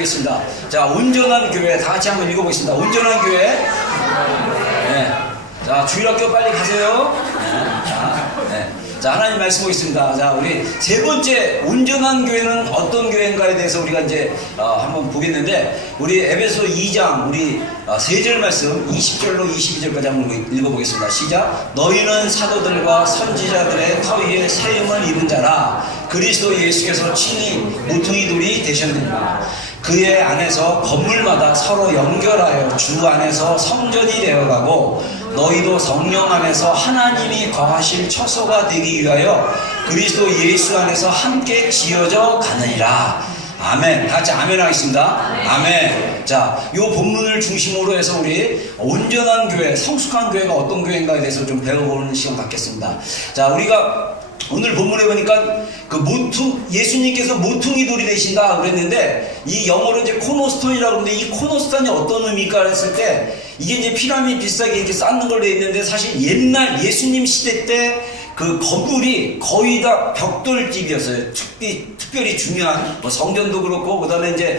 겠습니다. 자, 온전한 교회 다 같이 한번 읽어보겠습니다. 온전한 교회. 네. 자, 주일학교 빨리 가세요. 네. 자, 하나님 말씀 보겠습니다. 자, 우리 세 번째 온전한 교회는 어떤 교회인가에 대해서 우리가 이제 한번 보겠는데, 우리 에베소 2장 우리 세 절 말씀 20절로 22절까지 한번 읽어보겠습니다. 시작. 너희는 사도들과 선지자들의 터 위에 세움을 입은 자라. 그리스도 예수께서 친히 모퉁이 돌이 되셨느니라. 그의 안에서 건물마다 서로 연결하여 주 안에서 성전이 되어가고 너희도 성령 안에서 하나님이 거하실 처소가 되기 위하여 그리스도 예수 안에서 함께 지어져 가느니라. 아멘. 같이 아멘 하겠습니다. 아멘. 자, 이 본문을 중심으로 해서 우리 온전한 교회, 성숙한 교회가 어떤 교회인가에 대해서 좀 배워보는 시간 갖겠습니다. 자, 우리가 오늘 본문에 보니까 예수님께서 모퉁이 돌이 되신다 그랬는데, 이 영어로 이제 코너스톤이라고 하는데, 이 코너스톤이 어떤 의미일까 했을 때, 이게 이제 피라미드 비슷하게 이렇게 쌓는 걸로 돼 있는데, 사실 옛날 예수님 시대 때 그 건물이 거의 다 벽돌집이었어요. 특별히 중요한, 성전도 그렇고, 그 다음에 이제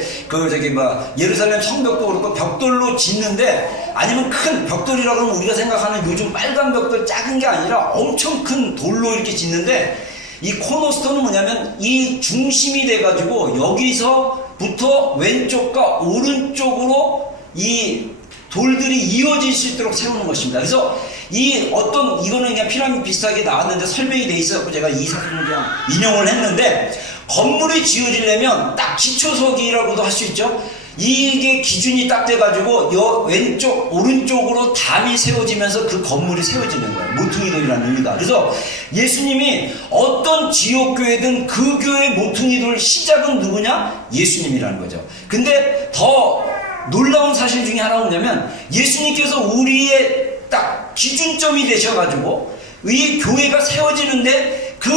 예루살렘 성벽도 그렇고, 벽돌로 짓는데, 아니면 큰 벽돌이라고 하면 우리가 생각하는 요즘 빨간 벽돌 작은 게 아니라 엄청 큰 돌로 이렇게 짓는데, 이 코너스톤은 뭐냐면 이 중심이 돼가지고 여기서부터 왼쪽과 오른쪽으로 이 돌들이 이어질 수 있도록 세우는 것입니다. 그래서 이거는 그냥 피라미드 비슷하게 나왔는데 설명이 돼 있어서 제가 이 사진을 그냥 인용을 했는데, 건물이 지어지려면 딱 기초석이라고도 할 수 있죠. 이게 기준이 딱 돼가지고 왼쪽 오른쪽으로 담이 세워지면서 그 건물이 세워지는 거예요. 모퉁이돌이라는 의미가. 그래서 예수님이 어떤 지역교회든 그 교회 모퉁이돌 시작은 누구냐? 예수님이라는 거죠. 근데 더 놀라운 사실 중에 하나가 뭐냐면, 예수님께서 우리의 딱 기준점이 되셔가지고 이 교회가 세워지는데, 그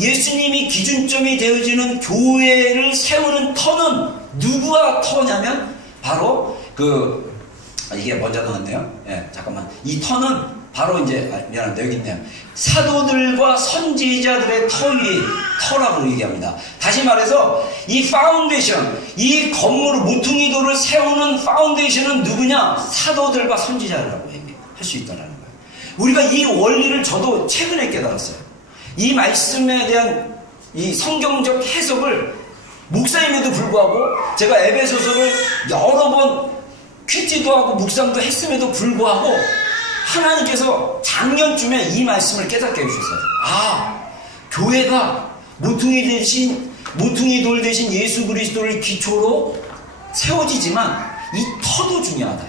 예수님이 기준점이 되어지는 교회를 세우는 터는 누구가 터냐면 바로 이게 먼저 나왔네요. 예, 잠깐만. 이 터는 바로 이제 미안한데 여기 있네요. 사도들과 선지자들의 터라고 얘기합니다. 다시 말해서 이 파운데이션, 이 건물을 모퉁이돌을 세우는 파운데이션은 누구냐? 사도들과 선지자라고 할 수 있다는 거예요. 우리가 이 원리를 저도 최근에 깨달았어요. 이 말씀에 대한 이 성경적 해석을 목사임에도 불구하고 제가 에베소서를 여러 번 퀴즈도 하고 묵상도 했음에도 불구하고 하나님께서 작년쯤에 이 말씀을 깨닫게 해주셨어요. 교회가 모퉁이 돌 대신 예수 그리스도를 기초로 세워지지만 이 터도 중요하다.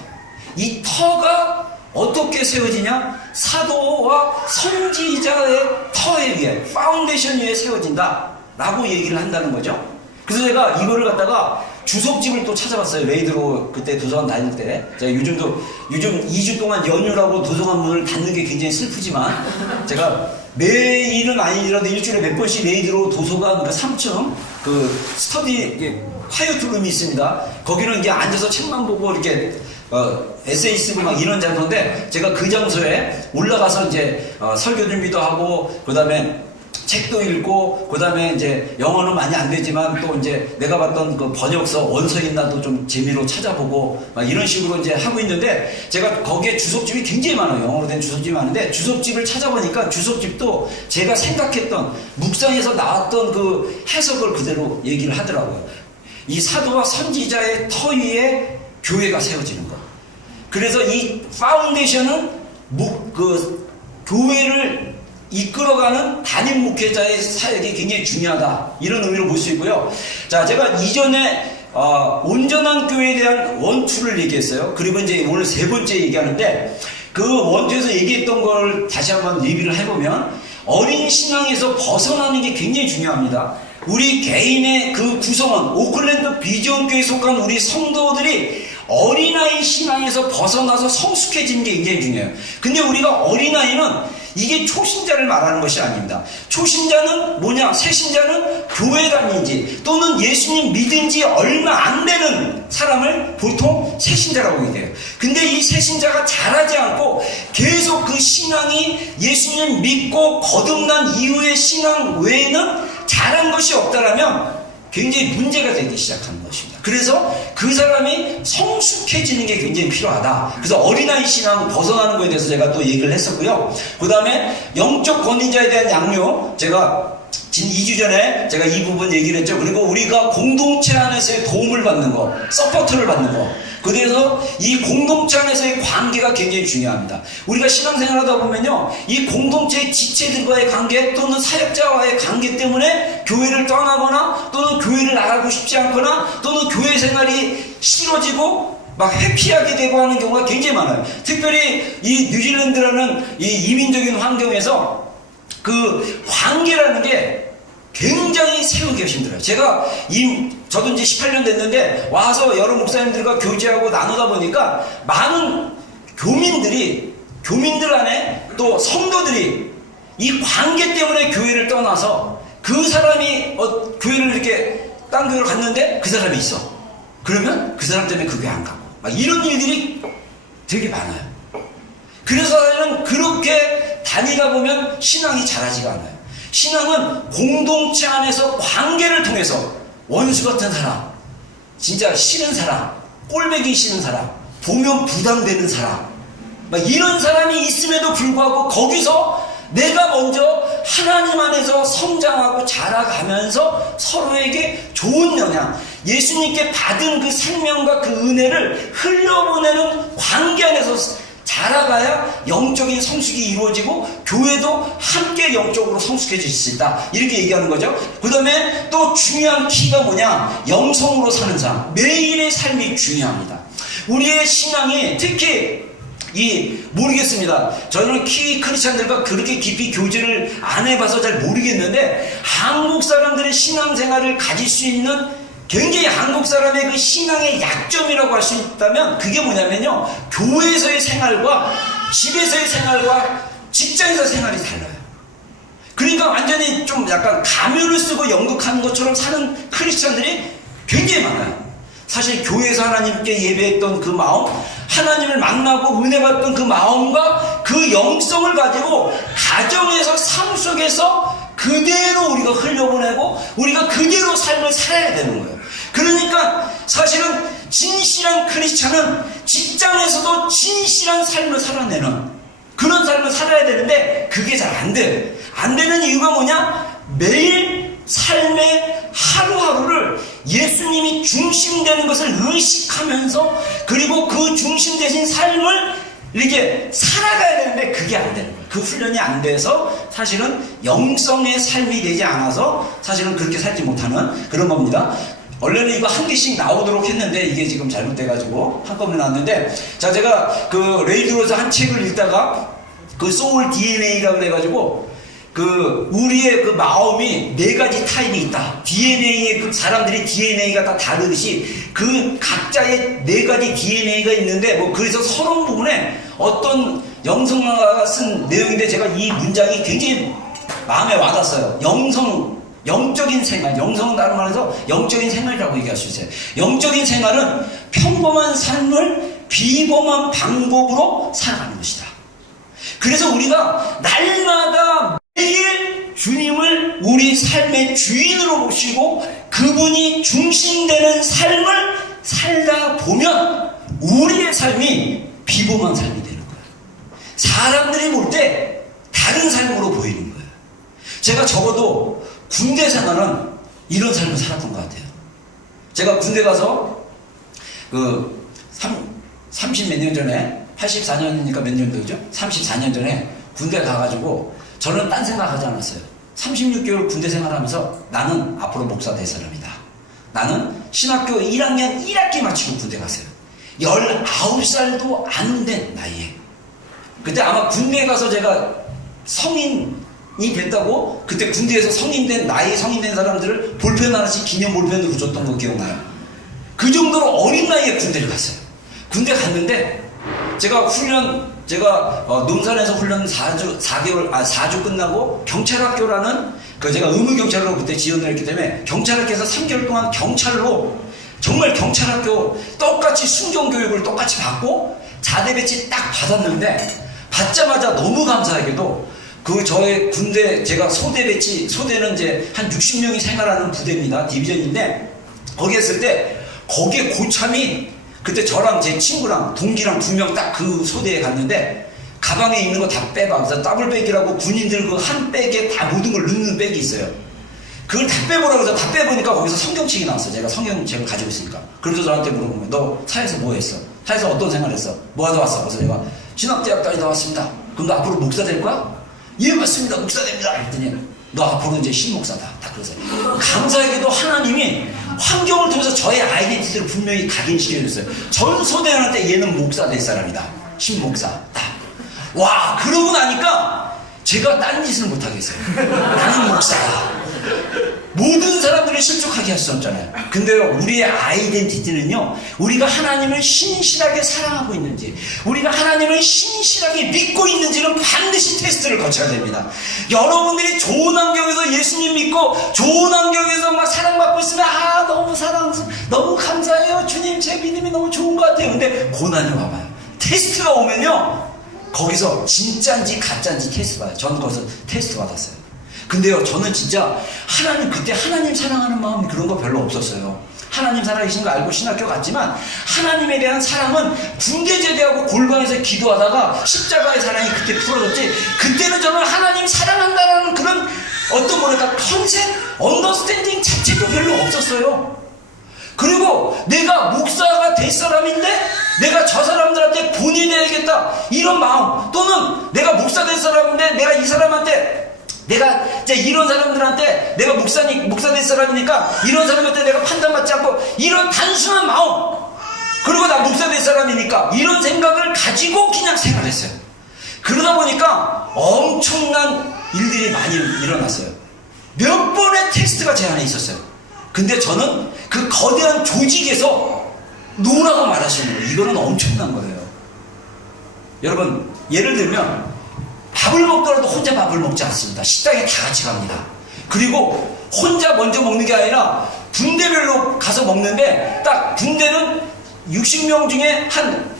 이 터가 어떻게 세워지냐? 사도와 선지자의 터에 의해, 파운데이션 위에 세워진다 라고 얘기를 한다는 거죠. 그래서 제가 이거를 갖다가 주석집을 또 찾아봤어요. 레이드로 그때 도서관 다닐 때. 제가 요즘 2주 동안 연휴라고 도서관 문을 닫는 게 굉장히 슬프지만, 제가 매일은 아니더라도 일주일에 몇 번씩 레이드로 도서관 3층 스터디 화이트 룸이 있습니다. 거기는 이제 앉아서 책만 보고 이렇게 에세이 쓰고 막 이런 장소인데, 제가 그 장소에 올라가서 이제 설교 준비도 하고, 그 다음에 책도 읽고, 그 다음에 이제 영어는 많이 안 되지만 또 이제 내가 봤던 그 번역서 원서 있나도 좀 재미로 찾아보고 막 이런 식으로 이제 하고 있는데, 제가 거기에 주석집이 굉장히 많아요. 영어로 된 주석집이 많은데, 주석집을 찾아보니까 주석집도 제가 생각했던 묵상에서 나왔던 그 해석을 그대로 얘기를 하더라고요. 이 사도와 선지자의 터 위에 교회가 세워지는 것. 그래서 이 파운데이션은 교회를 이끌어가는 담임 목회자의 사역이 굉장히 중요하다, 이런 의미로 볼 수 있고요. 자, 제가 이전에 온전한 교회에 대한 원투를 얘기했어요. 그리고 이제 오늘 세 번째 얘기하는데, 그 원투에서 얘기했던 걸 다시 한번 리뷰를 해보면, 어린 신앙에서 벗어나는 게 굉장히 중요합니다. 우리 개인의 그 구성원, 오클랜드 비전교회에 속한 우리 성도들이 어린아이 신앙에서 벗어나서 성숙해지는 게 굉장히 중요해요. 근데 우리가 어린아이는 이게 초신자를 말하는 것이 아닙니다. 초신자는 뭐냐? 새신자는 교회 다니지 또는 예수님 믿은 지 얼마 안 되는 사람을 보통 새신자라고 얘기해요. 근데 이 새신자가 자라지 않고 계속 그 신앙이 예수님 믿고 거듭난 이후의 신앙 외에는 자란 것이 없다라면 굉장히 문제가 되기 시작하는 것입니다. 그래서 그 사람이 성숙해지는 게 굉장히 필요하다. 그래서 어린아이 신앙 벗어나는 거에 대해서 제가 또 얘기를 했었고요. 그 다음에 영적 권위자에 대한 양육, 제가 2주 전에 제가 이 부분 얘기를 했죠. 그리고 우리가 공동체 안에서의 도움을 받는 거, 서포트를 받는 거. 그래서 이 공동체 안에서의 관계가 굉장히 중요합니다. 우리가 신앙생활 하다 보면요, 이 공동체의 지체들과의 관계 또는 사역자와의 관계 때문에 교회를 떠나거나 또는 교회를 나가고 싶지 않거나 또는 교회 생활이 싫어지고 막 회피하게 되고 하는 경우가 굉장히 많아요. 특별히 이 뉴질랜드라는 이 이민적인 환경에서 그 관계라는 게 굉장히 세우기가 힘들어요. 저도 이제 18년 됐는데 와서 여러 목사님들과 교제하고 나누다 보니까 많은 교민들 안에 또 성도들이 이 관계 때문에 교회를 떠나서 그 사람이 교회를 이렇게 딴 교회를 갔는데 그 사람이 있어. 그러면 그 사람 때문에 그 교회 안 가고 막 이런 일들이 되게 많아요. 그래서 사실은 그렇게 다니다 보면 신앙이 자라지가 않아요. 신앙은 공동체 안에서 관계를 통해서 원수 같은 사람, 진짜 싫은 사람, 꼴배기 싫은 사람, 보면 부담되는 사람, 막 이런 사람이 있음에도 불구하고 거기서 내가 먼저 하나님 안에서 성장하고 자라가면서 서로에게 좋은 영향, 예수님께 받은 그 생명과 그 은혜를 흘려보내는 관계 안에서 자라가야 영적인 성숙이 이루어지고 교회도 함께 영적으로 성숙해질 수 있다. 이렇게 얘기하는 거죠. 그 다음에 또 중요한 키가 뭐냐? 영성으로 사는 삶. 매일의 삶이 중요합니다. 우리의 신앙이 특히 모르겠습니다. 저는 키 크리스찬들과 그렇게 깊이 교제를 안 해봐서 잘 모르겠는데 한국 사람들의 신앙생활을 가질 수 있는 굉장히 한국 사람의 그 신앙의 약점이라고 할 수 있다면 그게 뭐냐면요, 교회에서의 생활과 집에서의 생활과 직장에서 생활이 달라요. 그러니까 완전히 좀 약간 가면을 쓰고 연극하는 것처럼 사는 크리스찬들이 굉장히 많아요. 사실 교회에서 하나님께 예배했던 그 마음, 하나님을 만나고 은혜 받던 그 마음과 그 영성을 가지고 가정에서 삶 속에서 그대로 우리가 흘려보내고 우리가 그대로 삶을 살아야 되는 거예요. 그러니까 사실은 진실한 크리스찬은 직장에서도 진실한 삶을 살아내는 그런 삶을 살아야 되는데 그게 잘 안 돼요. 안 되는 이유가 뭐냐? 매일 삶의 하루하루를 예수님이 중심되는 것을 의식하면서 그리고 그 중심 되신 삶을 이렇게 살아가야 되는데 그게 안 되는 거예요. 그 훈련이 안 돼서 사실은 영성의 삶이 되지 않아서 사실은 그렇게 살지 못하는 그런 겁니다. 원래는 이거 한 개씩 나오도록 했는데 이게 지금 잘못돼가지고 한꺼번에 나왔는데, 자, 제가 그 레이드로서 한 책을 읽다가 그 소울 DNA라고 그래가지고 그 우리의 그 마음이 4가지 타입이 있다. DNA의 그 사람들이 DNA가 다 다르듯이 그 각자의 4가지 DNA가 있는데 뭐 그래서 서론 부분에 어떤 영성가가 쓴 내용인데 제가 이 문장이 굉장히 마음에 와닿았어요. 영적인 생활, 영성은 다른 말해서 영적인 생활이라고 얘기할 수 있어요. 영적인 생활은 평범한 삶을 비범한 방법으로 살아가는 것이다. 그래서 우리가 날마다 매일 주님을 우리 삶의 주인으로 모시고 그분이 중심되는 삶을 살다 보면 우리의 삶이 비범한 삶이 되는 거예요. 사람들이 볼 때 다른 삶으로 보이는 거예요. 제가 적어도 군대 생활은 이런 삶을 살았던 것 같아요. 제가 군대 가서 30 몇 년 전에 84년이니까 몇 년도죠? 34년 전에 군대 가가지고 저는 딴 생각하지 않았어요. 36개월 군대 생활하면서 나는 앞으로 목사 될 사람이다. 나는 신학교 1학년 1학기 마치고 군대 갔어요. 19살도 안 된 나이에. 그때 아마 군대 가서 제가 성인이 됐다고 그때 군대에서 성인 된 사람들을 볼펜 하나씩 기념 볼펜으로 줬던 거 기억나요? 그 정도로 어린 나이에 군대를 갔어요. 군대 갔는데 제가 논산에서 훈련 4주 끝나고 경찰학교라는 제가 의무경찰로 그때 지원을 했기 때문에 경찰학교에서 3개월 동안 경찰로 정말 경찰학교 똑같이 순종교육을 똑같이 받고 자대 배치 딱 받았는데 받자마자 너무 감사하게도 저의 군대 제가 소대 배치 소대는 이제 한 60명이 생활하는 부대입니다. 디비전인데 거기 했을 때 거기에 고참이 그때 저랑 제 친구랑 동기랑 2명 딱 그 소대에 갔는데 가방에 있는 거 다 빼봐. 그래서 더블백이라고 군인들 그 한 백에 다 모든 걸 넣는 백이 있어요. 그걸 다 빼보라고 해서 다 빼보니까 거기서 성경책이 나왔어. 제가 성경책을 가지고 있으니까. 그래서 저한테 물어보면 너 사에서 뭐 했어? 사에서 어떤 생활 했어? 뭐 하다 왔어? 그래서 제가 신학대학 다니다 왔습니다. 그럼 너 앞으로 목사 될 거야? 예 맞습니다. 목사 됩니다. 그랬더니 너 앞으로 이제 신목사다. 다 그러세요. 감사하게도 하나님이 환경을 통해서 저의 아이덴티티를 분명히 각인시켜줬어요. 전소대원한테 얘는 목사 될 사람이다. 신목사. 딱. 와 그러고 나니까 제가 딴 짓을 못하겠어요. 나는 목사야. 모든 사람들을 실족하게 할 수 없잖아요. 근데 우리의 아이덴티티는요, 우리가 하나님을 신실하게 사랑하고 있는지, 우리가 하나님을 신실하게 믿고 있는지는 반드시 테스트를 거쳐야 됩니다. 여러분들이 좋은 환경에서 예수님 믿고 좋은 환경에서 막 사랑받고 있으면 너무 감사해요. 주님 제 믿음이 너무 좋은 것 같아요. 근데 고난이 와봐요. 테스트가 오면요, 거기서 진짜인지 가짜인지 테스트 받아요. 저는 거기서 테스트 받았어요. 근데요, 저는 진짜 그때 하나님 사랑하는 마음이 그런 거 별로 없었어요. 하나님 살아계신 거 알고 신학교 갔지만 하나님에 대한 사랑은 군대 제대하고 골방에서 기도하다가 십자가의 사랑이 그때 풀어졌지, 그때는 저는 하나님 사랑한다는 그런 어떤 컨셉, 언더스탠딩 자체도 별로 없었어요. 그리고 내가 목사가 될 사람인데 내가 저 사람들한테 본이 돼야겠다 이런 마음, 또는 내가 목사 될 사람인데 내가 이 사람한테 내가 이제 이런 사람들한테 내가 목사 될 사람이니까 이런 사람한테 내가 판단받지 않고 이런 단순한 마음, 그리고 나 목사 될 사람이니까 이런 생각을 가지고 그냥 생활했어요. 그러다 보니까 엄청난 일들이 많이 일어났어요. 몇 번의 테스트가 제 안에 있었어요. 근데 저는 그 거대한 조직에서 노라고 말하시는 거예요. 이거는 엄청난 거예요. 여러분 예를 들면 밥을 먹더라도 혼자 밥을 먹지 않습니다. 식당에 다 같이 갑니다. 그리고 혼자 먼저 먹는 게 아니라 분대별로 가서 먹는데, 딱 분대는 60명 중에 한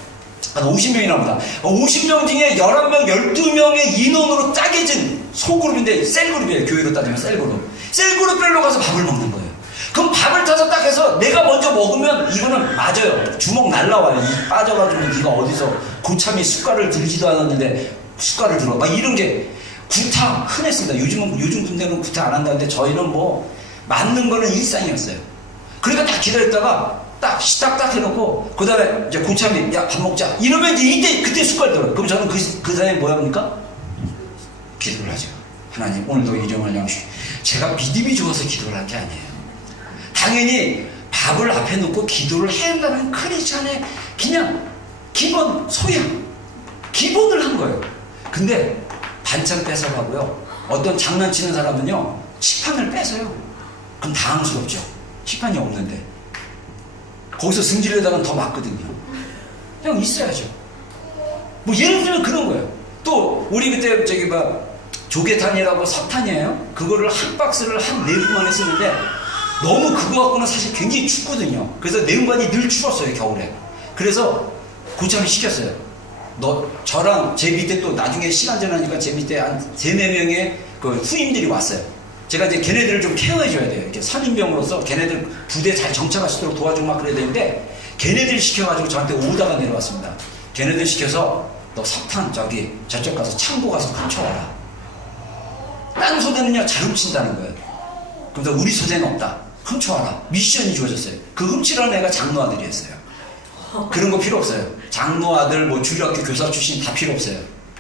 50명이나 보다. 50명 중에 11명, 12명의 인원으로 짜개진 소그룹인데 셀그룹이에요. 교회로 따지면 셀그룹. 셀그룹별로 가서 밥을 먹는 거예요. 그럼 밥을 타서 딱 해서 내가 먼저 먹으면 이거는 맞아요. 주먹 날라와요. 이 빠져가지고 네가 어디서 고참이 숟갈을 들지도 않았는데 숟갈을 들어. 막 이런 게 구타 흔했습니다. 요즘 군대는 구타 안 한다는데 저희는 뭐 맞는 거는 일상이었어요. 그러니까 딱 기다렸다가 딱 시딱딱 해놓고 그 다음에 이제 고참이 야 밥 먹자 이러면 이제 그때 숟갈 들어요. 그럼 저는 그 사이에 뭐 합니까? 기도를 하죠. 하나님 오늘도 일용할 양식. 제가 믿음이 좋아서 기도를 한 게 아니에요. 당연히 밥을 앞에 놓고 기도를 해야 한다는 크리스찬의 그냥 기본 소양, 기본을 한 거예요. 근데 반찬 뺏어가고요, 어떤 장난치는 사람은요 식판을 뺏어요. 그럼 당황스럽죠. 식판이 없는데 거기서 승질내다가는 더 맞거든요. 그냥 있어야죠. 뭐 예를 들면 그런 거예요. 또 우리 그때 조개탄이라고 석탄이에요. 그거를 한 박스를 한 4분 만에 쓰는데 너무 그거 갖고는 사실 굉장히 춥거든요. 그래서 내음반이 늘 추웠어요, 겨울에. 그래서 고참이 시켰어요. 저랑 제 밑에 또 나중에 시간 지나니까 제 밑에 한 3-4명의 그 후임들이 왔어요. 제가 이제 걔네들을 좀 케어해줘야 돼요. 이렇게 선임병으로서 걔네들 부대 잘 정착할 수 있도록 도와주고 막 그래야 되는데, 걔네들 시켜가지고 저한테 오다가 내려왔습니다. 걔네들 시켜서 너 석탄 저쪽 가서 창고 가서 훔쳐와라. 딴 소대는요 잘 훔친다는 거예요. 그래서 우리 소대는 없다. 훔쳐와라. 미션이 주어졌어요. 그 훔치라는 애가 장로 아들이었어요. 그런 거 필요 없어요. 장로 아들, 뭐 주일학교 교사 출신 다 필요 없어요.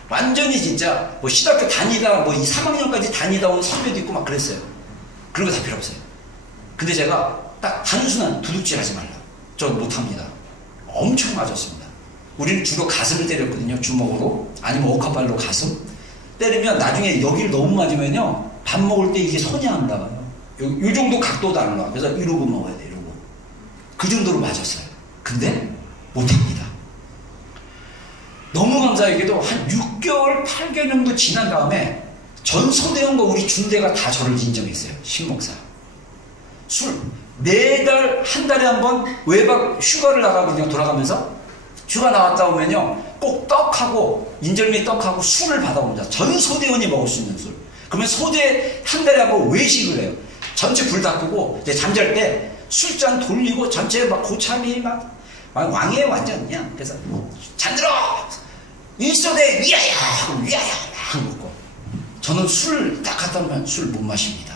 완전히 진짜 뭐 신학교 다니다 뭐 3학년까지 다니다 온 선배도 있고 막 그랬어요. 그런 거 다 필요 없어요. 근데 제가 딱 단순한 도둑질 하지 말라. 저 못합니다. 엄청 맞았습니다. 우리는 주로 가슴을 때렸거든요. 주먹으로. 아니면 워커발로 가슴. 때리면 나중에 여기를 너무 맞으면요 밥 먹을 때 이게 손이 안 나가요. 요 정도 각도도 안 나와. 그래서 이러고 먹어야 돼. 이러고. 그 정도로 맞았어요. 근데 못합니다. 너무 감사하게도 한 6개월, 8개월 정도 지난 다음에 전 소대원과 우리 중대가 다 저를 인정했어요. 신목사. 매달 한 달에 한 번 외박 휴가를 나가거든요. 돌아가면서 휴가 나왔다 오면요 꼭 떡하고 인절미 떡하고 술을 받아옵니다. 전 소대원이 먹을 수 있는 술. 그러면 소대 한 달에 한 번 외식을 해요. 전체 불 다 끄고 이제 잠잘 때 술잔 돌리고 전체 막 고참이 막 왕이에요 완전 그냥. 그래서 잔들어 일소대 위하여 하고 위하여 막 먹고. 저는 술 딱 갖다 놓으면 술 못 마십니다.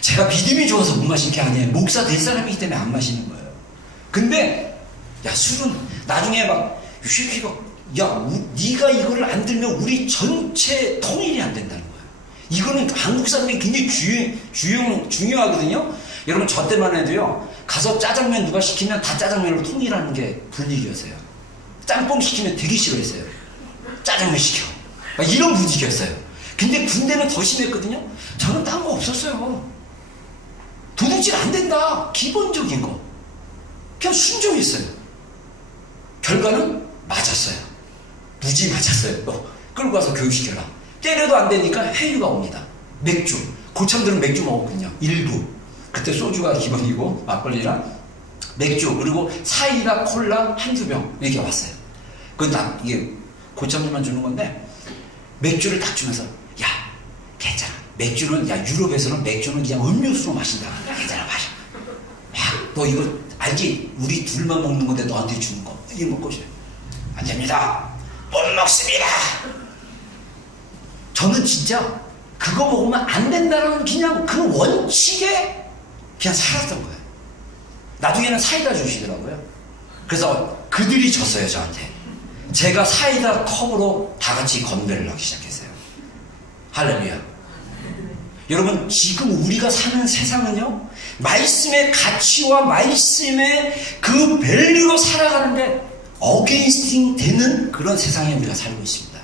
제가 믿음이 좋아서 못 마신 게 아니에요. 목사 될 사람이기 때문에 안 마시는 거예요. 근데 야 술은 나중에 막 이 새끼가 야 네가 이거를 안 들면 우리 전체 통일이 안 된다는 거예요. 이거는 한국 사람이 굉장히 중요하거든요. 여러분 저 때만 해도요 가서 짜장면 누가 시키면 다 짜장면으로 통일하는 게 분위기였어요. 짬뽕 시키면 되게 싫어했어요. 짜장면 시켜 막 이런 분위기였어요. 근데 군대는 더 심했거든요. 저는 딴 거 없었어요. 도둑질 안 된다. 기본적인 거. 그냥 순종했어요. 결과는 맞았어요. 무지 맞았어요. 끌고 가서 교육시켜라. 때려도 안 되니까 회유가 옵니다. 맥주. 고참들은 맥주 먹었거든요. 일부. 그때 소주가 기본이고 막걸리랑 맥주 그리고 사이다 콜라 한두 병 이렇게 왔어요. 그건 이게 고참들만 주는 건데 맥주를 딱 주면서 야 괜찮아. 맥주는 야 유럽에서는 맥주는 그냥 음료수로 마신다. 괜찮아 마셔. 야 너 이거 알지? 우리 둘만 먹는 건데 너한테 주는 거. 이거 먹고 싶어요. 안 됩니다. 못 먹습니다. 저는 진짜 그거 먹으면 안 된다는 그냥 그 원칙에 그냥 살았던 거예요. 나중에는 사이다 주시더라고요. 그래서 그들이 줬어요 저한테. 제가 사이다 컵으로 다 같이 건배를 하기 시작했어요. 할렐루야. 여러분 지금 우리가 사는 세상은요 말씀의 가치와 말씀의 그 밸류로 살아가는데 어게인스팅 되는 그런 세상에 우리가 살고 있습니다.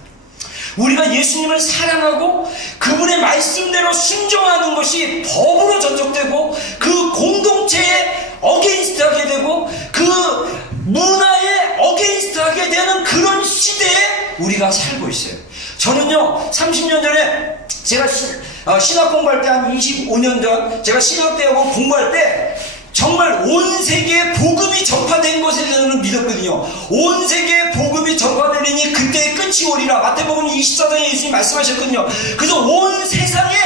우리가 예수님을 사랑하고 그분의 말씀대로 순종하는 것이 법으로 전적되고 그 공동체에 어게인스트하게 되고 그 문화에 어게인스트하게 되는 그런 시대에 우리가 살고 있어요. 저는요 30년 전에 제가 신학 공부할 때 한 25년 전 제가 신학대하고 공부할 때 정말 온 세계에 복음이 전파된 것에 저는 믿었거든요. 온 세계에 복음이 전파되니 그때의 끝이 오리라. 마태복음 24장에 예수님이 말씀하셨거든요. 그래서 온 세상에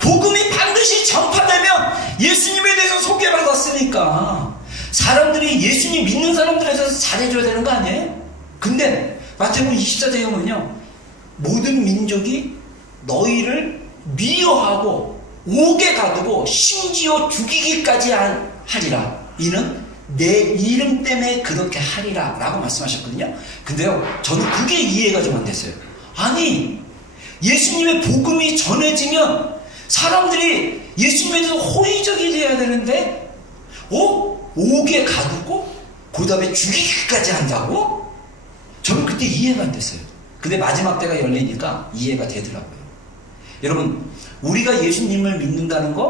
복음이 반드시 전파되면 예수님에 대해서 소개받았으니까 사람들이 예수님 믿는 사람들에 대해서 잘해줘야 되는 거 아니에요? 근데 마태복음 24장에 보면요 모든 민족이 너희를 미워하고 옥에 가두고 심지어 죽이기까지 하리라. 이는 내 이름 때문에 그렇게 하리라 라고 말씀하셨거든요. 근데요 저는 그게 이해가 좀 안 됐어요. 아니 예수님의 복음이 전해지면 사람들이 예수님에 대해서 호의적이 돼야 되는데 옥에 가두고 그 다음에 죽이기까지 한다고? 저는 그때 이해가 안 됐어요. 근데 마지막 때가 열리니까 이해가 되더라고요. 여러분 우리가 예수님을 믿는다는 거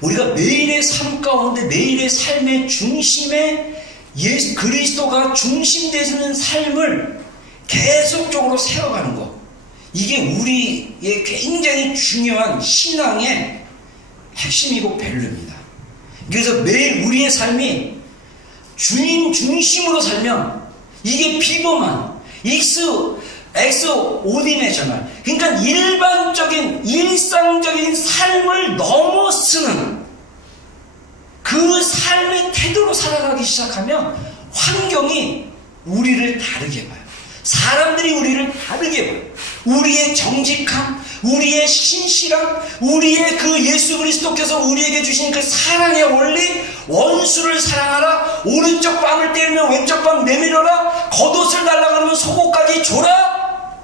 우리가 매일의 삶 가운데 매일의 삶의 중심에 예수 그리스도가 중심되는 삶을 계속적으로 세워가는 것 이게 우리의 굉장히 중요한 신앙의 핵심이고 밸류입니다. 그래서 매일 우리의 삶이 주님 중심으로 살면 이게 비범한 엑스오디네셔널 그러니까 일반적인 일상적인 삶을 넘어서는 그 삶의 태도로 살아가기 시작하면 환경이 우리를 다르게 봐요. 사람들이 우리를 다르게 봐요. 우리의 정직함, 우리의 신실함, 우리의 그 예수 그리스도께서 우리에게 주신 그 사랑의 원리, 원수를 사랑하라, 오른쪽 뺨을 때리면 왼쪽 뺨 내밀어라, 겉옷을 달라고 하면 속옷까지 줘라,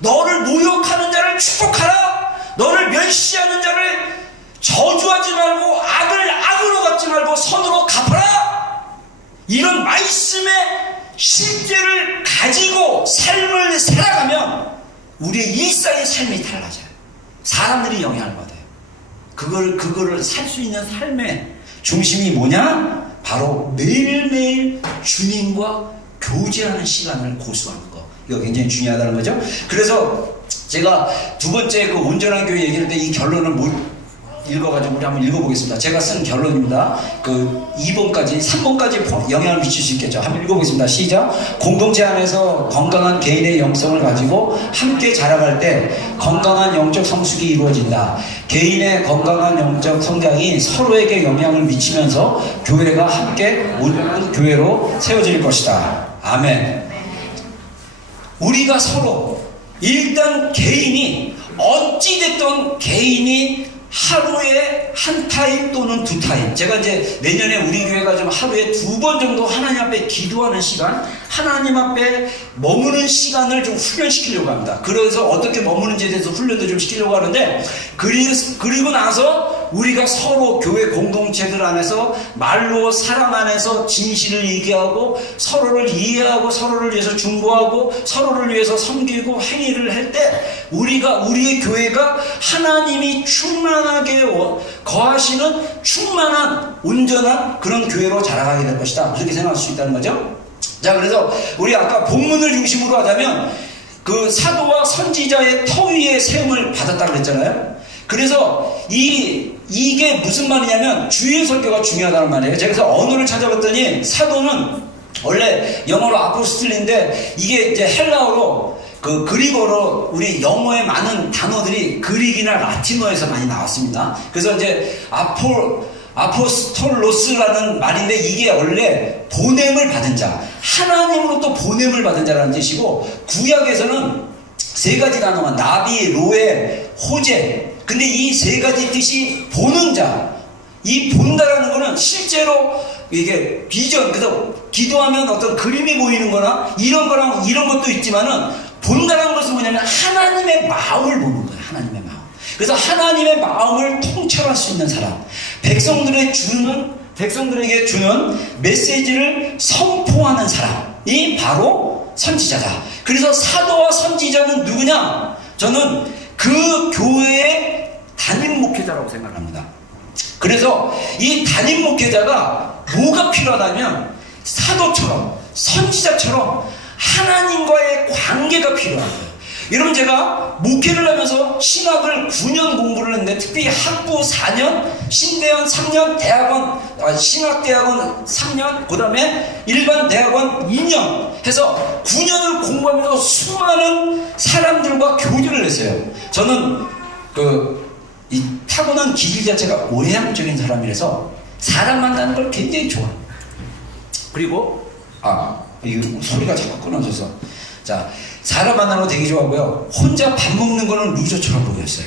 너를 모욕하는 자를 축복하라, 너를 멸시하는 자를 저주하지 말고 악을 악으로 갚지 말고 선으로 갚아라. 이런 말씀의 실제를 가지고 삶을 살아가면 우리의 일상의 삶이 달라져요. 사람들이 영향을 받아요. 그거를 살 수 있는 삶의 중심이 뭐냐? 바로 매일매일 주님과 교제하는 시간을 고수하는 거. 이거 굉장히 중요하다는 거죠. 그래서 제가 두 번째 그 온전한 교회 얘기할 때 이 결론을 읽어가지고 우리 한번 읽어보겠습니다. 제가 쓴 결론입니다. 그 2번까지 3번까지 영향을 미칠 수 있겠죠. 한번 읽어보겠습니다. 시작. 공동체 안에서 건강한 개인의 영성을 가지고 함께 자라갈 때 건강한 영적 성숙이 이루어진다. 개인의 건강한 영적 성장이 서로에게 영향을 미치면서 교회가 함께 온전한 교회로 세워질 것이다. 아멘. 우리가 서로 일단 개인이 어찌됐든 개인이 하루에 한 타임 또는 두 타임, 제가 이제 내년에 우리 교회가 좀 하루에 2번 정도 하나님 앞에 기도하는 시간, 하나님 앞에 머무는 시간을 좀 훈련시키려고 합니다. 그래서 어떻게 머무는지에 대해서 훈련도 좀 시키려고 하는데, 그리고 나서 우리가 서로 교회 공동체들 안에서 말로 사람 안에서 진실을 얘기하고 서로를 이해하고 서로를 위해서 중보하고 서로를 위해서 섬기고 행위를 할 때 우리의 교회가 하나님이 충만하게 거하시는 충만한 온전한 그런 교회로 자라가게 될 것이다. 그렇게 생각할 수 있다는 거죠. 자, 그래서 우리 아까 본문을 중심으로 하자면 그 사도와 선지자의 터 위에 세움을 받았다고 그랬잖아요. 그래서 이게 무슨 말이냐면 주의 설교가 중요하다는 말이에요. 제가 그래서 언어를 찾아봤더니 사도는 원래 영어로 아포스틀인데 이게 이제 헬라어로 그 그리고로 우리 영어에 많은 단어들이 그릭이나 라틴어에서 많이 나왔습니다. 그래서 이제 아포스톨로스라는 말인데 이게 원래 보냄을 받은 자, 하나님으로부터 보냄을 받은 자라는 뜻이고, 구약에서는 3가지 단어가 나비, 로에, 호재. 근데 이 3가지 뜻이 보는 자, 이 본다라는 거는 실제로 이게 비전, 그래서 기도하면 어떤 그림이 보이는 거나 이런 거랑 이런 것도 있지만은 본다라는 것은 뭐냐면 하나님의 마음을 보는 거예요. 하나님의 마음. 그래서 하나님의 마음을 통찰할 수 있는 사람, 백성들에게 주는 메시지를 선포하는 사람이 바로 선지자다. 그래서 사도와 선지자는 누구냐? 저는 그 교회의 담임 목회자라고 생각합니다. 그래서 이 담임 목회자가 뭐가 필요하다면 사도처럼 선지자처럼 하나님과의 관계가 필요한 거예요. 여러분, 제가 목회를 하면서 신학을 9년 공부를 했는데 특히 학부 4년, 신대원 3년, 신학대학원 3년, 그 다음에 일반 대학원 2년 해서 9년을 공부하면서 수많은 사람들과 교류를 했어요. 저는 이 타고난 기질 자체가 오해함적인 사람이라서 사람 만나는 걸 굉장히 좋아해요. 그리고 이 소리가 자꾸 끊어져서, 자, 사람 만나는 거 되게 좋아하고요. 혼자 밥 먹는 거는 루저처럼 보였어요.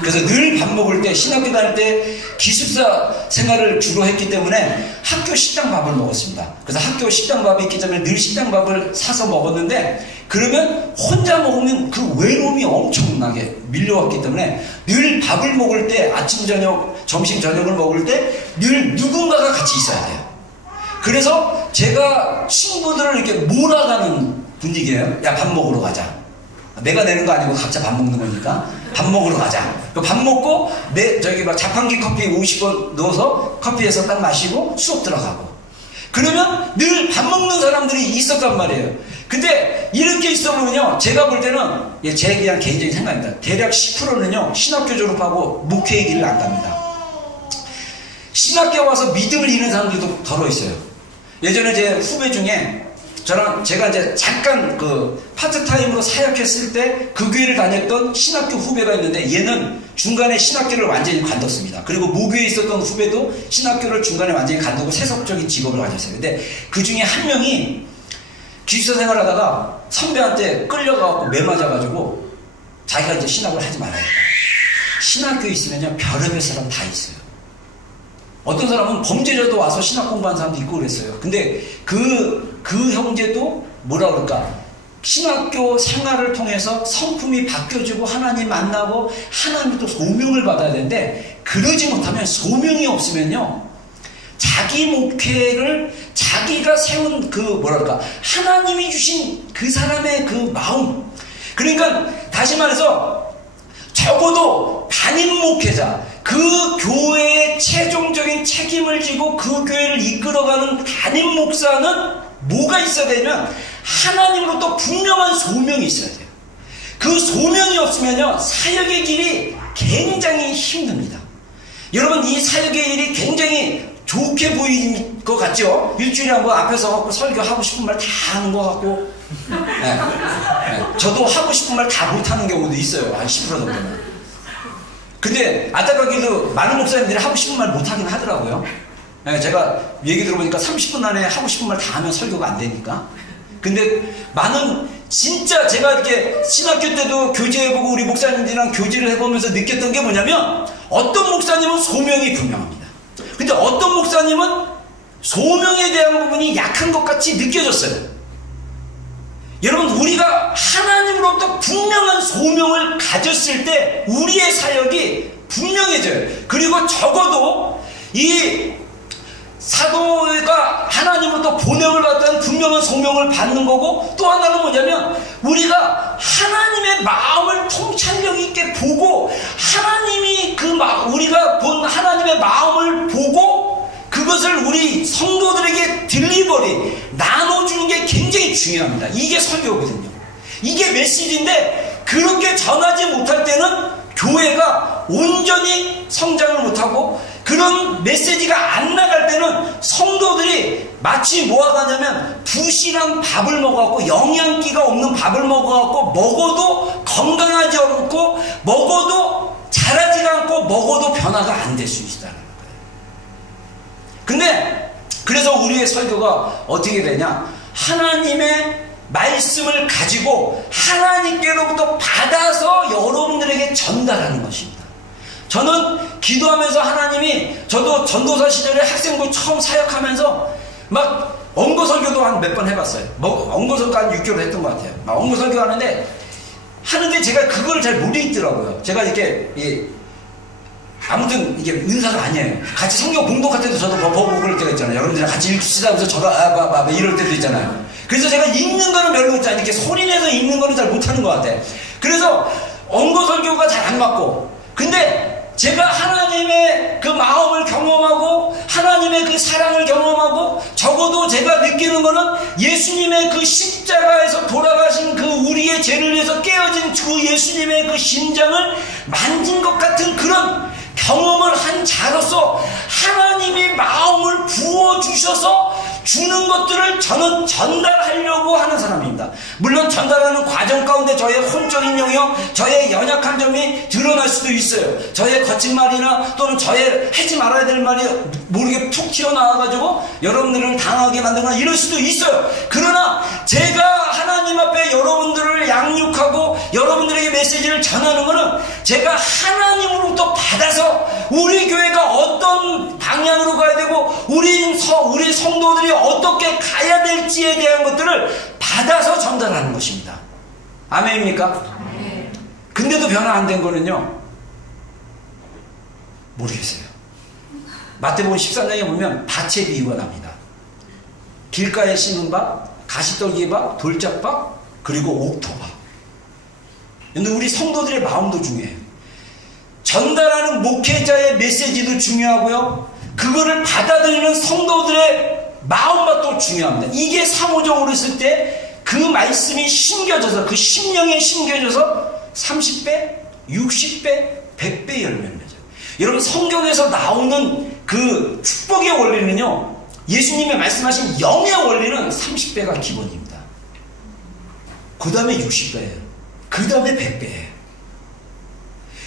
그래서 늘 밥 먹을 때, 신학교 다닐 때 기숙사 생활을 주로 했기 때문에 학교 식당 밥을 먹었습니다. 그래서 학교 식당 밥이 있기 때문에 늘 식당 밥을 사서 먹었는데, 그러면 혼자 먹으면 그 외로움이 엄청나게 밀려왔기 때문에 늘 밥을 먹을 때, 아침 저녁, 점심 저녁을 먹을 때 늘 누군가가 같이 있어야 돼요. 그래서 제가 친구들을 이렇게 몰아가는 분위기예요. 야, 밥 먹으러 가자. 내가 내는 거 아니고 각자 밥 먹는 거니까 밥 먹으러 가자. 밥 먹고 자판기 커피 50원 넣어서 커피에서 딱 마시고 수업 들어가고. 그러면 늘 밥 먹는 사람들이 있었단 말이에요. 근데 이렇게 있어 보면요, 제가 볼 때는 제 그냥 개인적인 생각입니다. 대략 10%는요 신학교 졸업하고 목회의 길을 안 갑니다. 신학교 와서 믿음을 잃는 사람들도 덜어 있어요. 예전에 제 후배 중에 제가 이제 잠깐 파트타임으로 사역했을 때 그 교회를 다녔던 신학교 후배가 있는데, 얘는 중간에 신학교를 완전히 관뒀습니다. 그리고 모교에 있었던 후배도 신학교를 중간에 완전히 관두고 세속적인 직업을 가졌어요. 근데 그 중에 한 명이 기숙사 생활하다가 선배한테 끌려가고 매 맞아가지고 자기가 이제 신학을 하지 말아야겠다. 신학교에 있으면요 별의별 사람 다 있어요. 어떤 사람은 범죄자도 와서 신학 공부하는 사람도 있고 그랬어요. 근데 그 형제도 뭐라 그럴까, 신학교 생활을 통해서 성품이 바뀌어지고 하나님 만나고 하나님 또 소명을 받아야 되는데, 그러지 못하면, 소명이 없으면요 자기 목회를 자기가 세운 하나님이 주신 그 사람의 그 마음, 그러니까 다시 말해서 적어도 담임 목회자, 그 교회의 최종적인 책임을 지고 그 교회를 이끌어가는 담임 목사는 뭐가 있어야 되냐면 하나님으로부터 분명한 소명이 있어야 돼요. 그 소명이 없으면요 사역의 길이 굉장히 힘듭니다. 여러분, 이 사역의 일이 굉장히 좋게 보이는 것 같죠? 일주일에 한번 앞에서 설교하고 싶은 말 다 하는 것 같고, 저도 하고 싶은 말 다 못하는 경우도 있어요. 한 10% 정도는. 근데 안타깝게도 많은 목사님들이 하고 싶은 말 못하긴 하더라고요. 제가 얘기 들어보니까 30분 안에 하고 싶은 말 다 하면 설교가 안 되니까. 근데 많은, 진짜 제가 이렇게 신학교 때도 교제해보고 우리 목사님들이랑 교제를 해보면서 느꼈던 게 뭐냐면, 어떤 목사님은 소명이 분명합니다. 근데 어떤 목사님은 소명에 대한 부분이 약한 것 같이 느껴졌어요. 여러분, 우리가 하나님으로부터 분명한 소명을 가졌을 때 우리의 사역이 분명해져요. 그리고 적어도 이 사도가 하나님으로부터 보냄을 받던 분명한 소명을 받는 거고, 또 하나는 뭐냐면 우리가 하나님의 마음을 통찰력 있게 보고, 하나님이 우리가 본 하나님의 마음을 보고 그것을 우리 성도들에게 딜리버리 나눠주는 게 굉장히 중요합니다. 이게 설교거든요. 이게 메시지인데, 그렇게 전하지 못할 때는 교회가 온전히 성장을 못하고, 그런 메시지가 안 나갈 때는 성도들이 마치 뭐하냐면 부실한 밥을 먹어갖고, 영양기가 없는 밥을 먹어갖고, 먹어도 건강하지 않고, 먹어도 자라지가 않고, 먹어도 변화가 안 될 수 있다는 거예요. 근데 그래서 우리의 설교가 어떻게 되냐, 하나님의 말씀을 가지고 하나님께로부터 받아서 여러분들에게 전달하는 것입니다. 저는 기도하면서 하나님이, 저도 전도사 시절에 학생부 처음 사역하면서 막 언거설교도 한 몇 번 해봤어요. 언거설교 한 6개월 했던 것 같아요. 막 언거설교 하는데 제가 그걸 잘 못 읽더라고요. 제가 이렇게 아무튼 이게 은사가 아니에요. 같이 성경 공독할 때도 저도 보고 그럴 때가 있잖아요. 여러분들이랑 같이 읽읍시다 하면서 저가 이럴 때도 있잖아요. 그래서 제가 읽는 거는 별로 이렇게 소리내서 읽는 거는 잘 못하는 것 같아요. 그래서 언거설교가 잘 안 맞고, 근데 제가 하나님의 그 마음을 경험하고 하나님의 그 사랑을 경험하고, 적어도 제가 느끼는 거는 예수님의 그 십자가에서 돌아가신 그 우리의 죄를 위해서 깨어진 그 예수님의 그 심장을 만진 것 같은 그런 경험을 한 자로서 하나님이 마음을 부어주셔서 주는 것들을 저는 전달하려고 하는 사람입니다. 물론 전달하는 과정 가운데 저의 혼적인 영역, 저의 연약한 점이 드러날 수도 있어요. 저의 거친 말이나 또는 저의 하지 말아야 될 말이 모르게 툭 튀어나와가지고 여러분들을 당하게 만들거나 이럴 수도 있어요. 그러나 제가 하나님 앞에 여러분들을 양육하고 여러분들에게 메시지를 전하는 것은 제가 하나님으로부터 받아서 우리 교회가 어떤 방향으로 가야 되고 우리 성도들이 어떻게 가야 될지에 대한 것들을 받아서 전달하는 것입니다. 아멘입니까? 아멘. 근데도 변화 안 된 거는요, 모르겠어요. 마태복음 13장에 보면 밭의 비유가 납니다. 길가에 심은 밭, 가시떨기 밭, 돌짝밭, 그리고 옥토밭. 근데 우리 성도들의 마음도 중요해요. 전달하는 목회자의 메시지도 중요하고요, 그거를 받아들이는 성도들의 마음밭도 중요합니다. 이게 상호적으로 있을 때 그 말씀이 심겨져서, 그 심령에 심겨져서 30배, 60배, 100배 열매를 맺어요. 여러분, 성경에서 나오는 그 축복의 원리는요, 예수님이 말씀하신 영의 원리는 30배가 기본입니다. 그 다음에 60배예요. 그 다음에 100배예요.